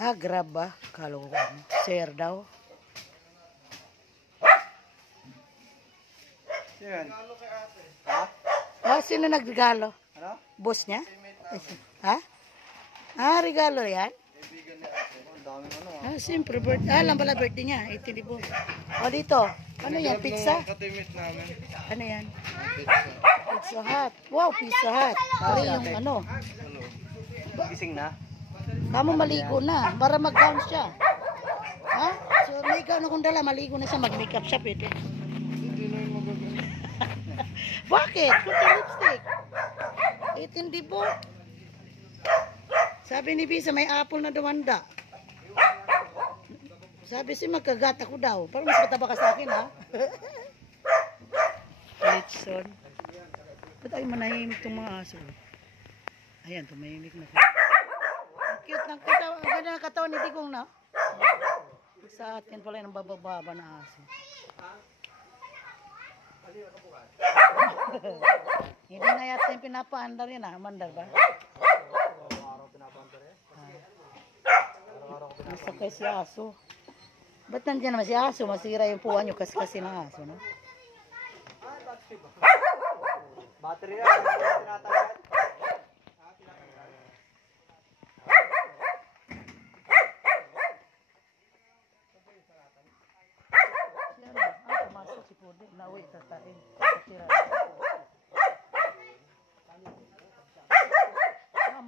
Ah, grab ba? Kalo ko ano. Share daw. Yan. Ah, sino nagregalo? Ano? Boss niya? Ha? Ah, regalo yan? Ang daming ano Ah, siyempre, alam pala birthday niya. 18 po. O, dito. Ano yan? Pizza? Katimit namin. Ano yan? Pizza. Pizza Hut. Wow, Pizza Hut. Pari yung ano. Gising na? Tama maligo na. Para mag-gown siya. Ha? So, may gown akong dala. Maligo na siya. Mag-makeup siya. Pwede. Hindi na yung magagano. Bakit? Kunti lipstick. 18 po. Sabi ni Bisa, may apple na dumanda. Sabi si magkagat ako daw. Parang mas mataba ka sa akin, ha? Litson. Ba't ay manahimik itong mga aso? Ayan, tumahimik na. Cute lang. Ang ganda ng katawan ni Digong, na. Sa atin pala yung bababa na aso. Hindi na yata yung pinapaandar yan, ha? Mandar ba? Nasa kay si aso. Ba't nandiyan naman si aso? Masira yung puwan nyo kasi ng aso, no? Battery na. Tinatanggal. Pumasok si Pude. Nauwi, tatain.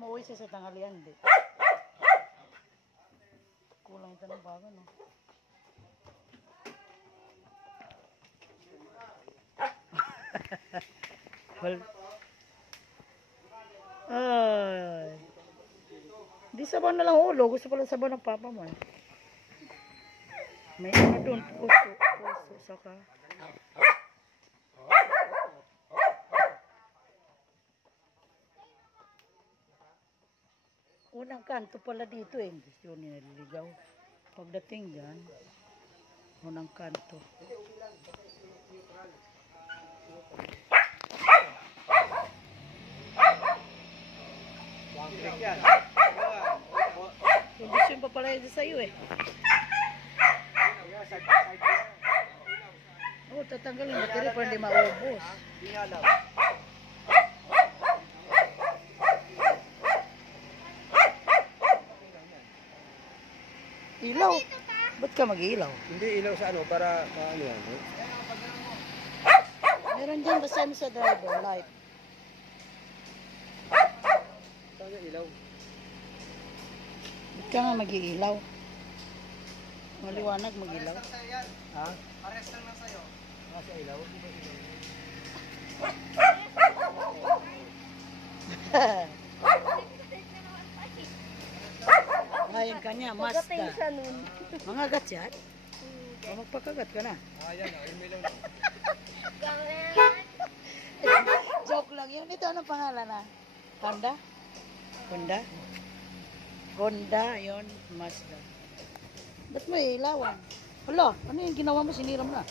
Mauwi siya sa tanghalian, di. Kulang ito ng bago, no? Well, ay. Di sabaw na lang ulo. Gusto pala sabaw ng papa mo. Eh. May ano doon. Puso. Saka. Unang kanto pala dito eh. Gusto nyo naliligaw. Pagdating dyan, unang kanto. Kondisyon pa pala yun sa iyo eh. Oh, tatanggalin bateri para hindi maubos. Ilaw? Ba't ka mag-ilaw? Hindi ilaw sa ano para ano yan. Meron dyan basta mo sa driver light. Saan yung ilaw? Ba't ka nga mag-iilaw? Maliwanag mag-ilaw. Ha? Pares lang na sa'yo. Sa ilaw? Ngayon kanya, Mazda. Mga gat yan? O magpakagat ka na. Ayan na, yung ilaw na. Joke lang yun. Ito anong pangalan na? Honda? Honda? Honda, yun. Mazda. Ba't mo ilawan? Hala, ano yung ginawa mo? Siniram na.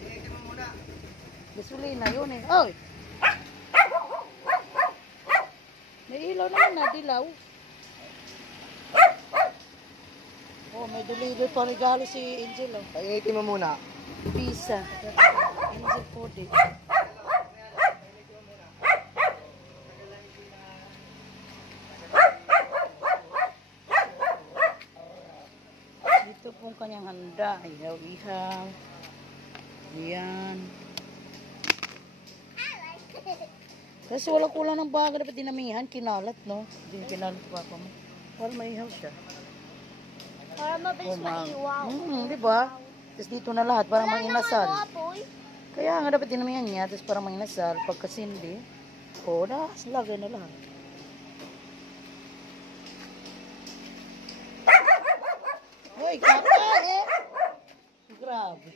Tingin mo muna. Gasolina yun eh. Oy! May ilaw naman na, dilaw. Oh, may deliver pa regalo si Angel, oh. Tingin mo muna. Pizza. Angel food, eh. Ito pong kanyang handa. Ihaw-ihaw. Ayan. Kasi wala kulang ng baga. Dapat dinamihan. Kinalat, no? Hindi kinalat pa pa mo. Para maihaw siya. Para mabilis maiwaw. Diba? Tapos dito na lahat. Parang manginasal. Kaya nga dapat dinamihan niya. Tapos parang manginasal. Pagkasindi. O, lagay na lahat. Hoy, kaka eh. Grabe.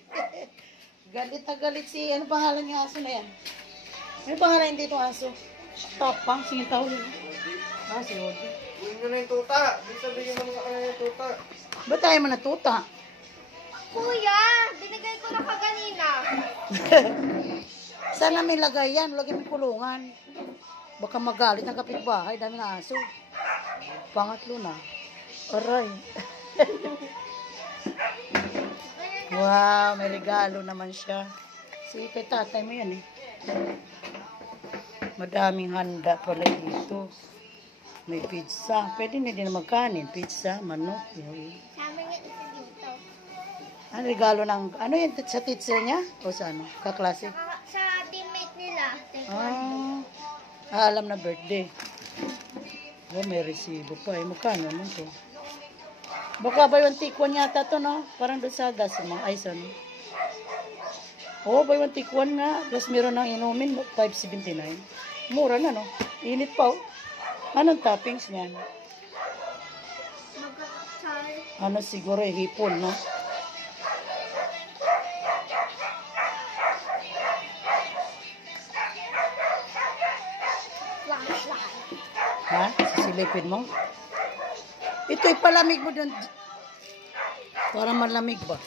Galit na galit si, ano pangalan ng aso na yan? Ano pangalan dito aso? Tapang, sinitaw yun. Ah, si Odi. Buhin mo na yung tuta. Bisa bigyan mo sa kanila yung tuta. Ba't tayo man natuta? Kuya, binigay ko na kaganina. Saan namin lagay yan? Lagay mo kulungan. Baka magalit ng kapitbahay. Dami na aso. Pangatlo na. Aray. Wow, may regalo naman siya. Sige, kay tatay mo yan eh. Madaming handa pala dito. May pizza. Pwede na din magkanin. Pizza, manok. Yun. Sa amin nga isa dito. Ano regalo ng... Ano yun? Sa teacher niya? O sa ano? Kaklase? Sa teammate nila. Taekwondo. Alam na birthday. Oh, may resibo pa. Eh, magkano naman to? Baka buy one take one yata to, no? Parang doon sa gas, mga ice, ano? Oh, buy one take one nga. Plus meron ng inumin, 5.79. Mura na, no? Init pa, oh. Anong toppings niyan? Magkakasal. Ano siguro, hipon, no? Flashlight. Ha? Sisilipin mo? Ito'y palamig mo doon. Para malamig ba?